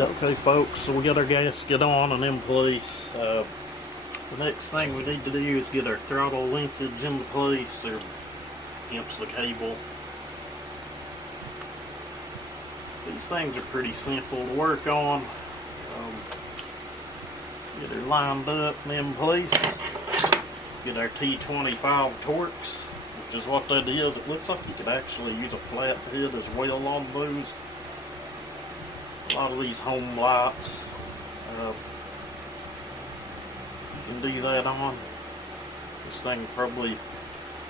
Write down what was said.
Okay, folks, so we got our gasket on and in place. The next thing we need to do is get our throttle linkage into place, or hence the cable. These things are pretty simple to work on. Get her lined up and in place. Get our T25 Torx, which is what that is. It looks like you could actually use a flat head as well on those. A lot of these home lights, you can do that on. This thing probably